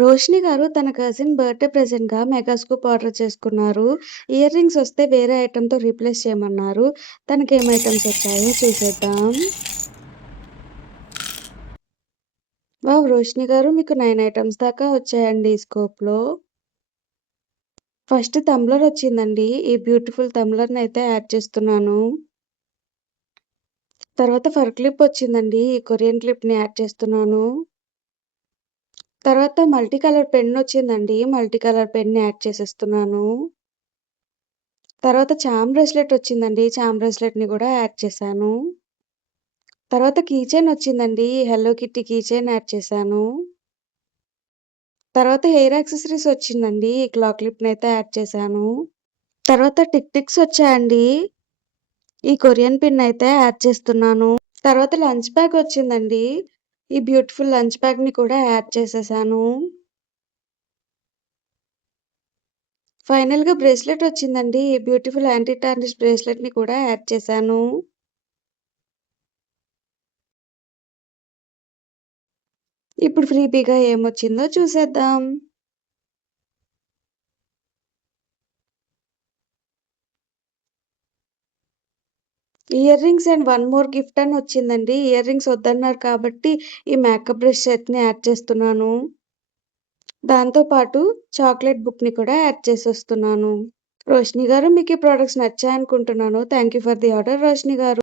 రోషిని గారు తన cousin birthday ప్రెజెంట్‌గా మెగా స్కూప్ ఆర్డర్ చేసుకున్నారు. ఇయర్ రింగ్స్ వస్తే వేరే ఐటెమ్‌తో రీప్లేస్ చేయమన్నారు. తనకేం ఐటెమ్స్ వచ్చాయో చూసేద్దాం. వావ్! రోషిని గారు మీకు 9 ఐటెమ్స్ దాకా వచ్చాయండి ఈ స్కోప్‌లో. ఫస్ట్ టంబ్లర్ వచ్చిందండి. ఈ బ్యూటిఫుల్ టంబ్లర్‌నయితే యాడ్ చేస్తున్నాను. తర్వాత ఫర్ క్లిప్ వచ్చిందండి. ఈ కొరియన్ క్లిప్‌ని యాడ్ చేస్తున్నాను. తర్వాత మల్టీ కలర్ పెన్నొచ్చిందండి. మల్టీ కలర్ పెన్‌ని యాడ్ చేసేస్తున్నాను. తర్వాత చార్మ్ బ్రేస్లెట్ వచ్చిందండి. చార్మ్ బ్రేస్లెట్‌ని గూడా యాడ్ చేశాను. తర్వాత కీ చైన్ వచ్చిందండి. Hello Kitty key chain add చేశాను. తర్వాత హెయిర్ యాక్సెసరీస్ వచ్చిందండి. ఈ క్లా క్లిప్‌నయితే యాడ్ చేశాను. తర్వాత టిక్ టిక్స్ వచ్చాయండి. ఈ కొరియన్ పిన్ అయితే యాడ్ చేస్తున్నాను. తర్వాత లంచ్ బ్యాగ్ వచ్చిందండి. ఈ బ్యూటిఫుల్ లంచ్ బ్యాగ్‌ని కూడా యాడ్ చేసేశాను. ఫైనల్‌గా బ్రేస్లెట్ వచ్చిందండి. ఈ బ్యూటిఫుల్ యాంటీ టార్నిష్ బ్రేస్లెట్‌ని కూడా యాడ్ చేశాను. ఇప్పుడు ఫ్రీబీగా ఏమొచ్చిందో చూసేద్దాం. Ear rings and one more gift అని వచ్చిందండి. ఇయర్ రింగ్స్ వద్దన్నారు కాబట్టి ఈ మేకప్ బ్రష్ సెట్‌ని యాడ్ చేస్తున్నాను. దాంతో పాటు చాక్లేట్ బుక్‌ని కూడా యాడ్ చేసేస్తున్నాను. రోషిని గారు మీకు ఈ ప్రొడక్ట్స్ నచ్చాయనుకుంటున్నాను. Thank you for the order Roshini గారు.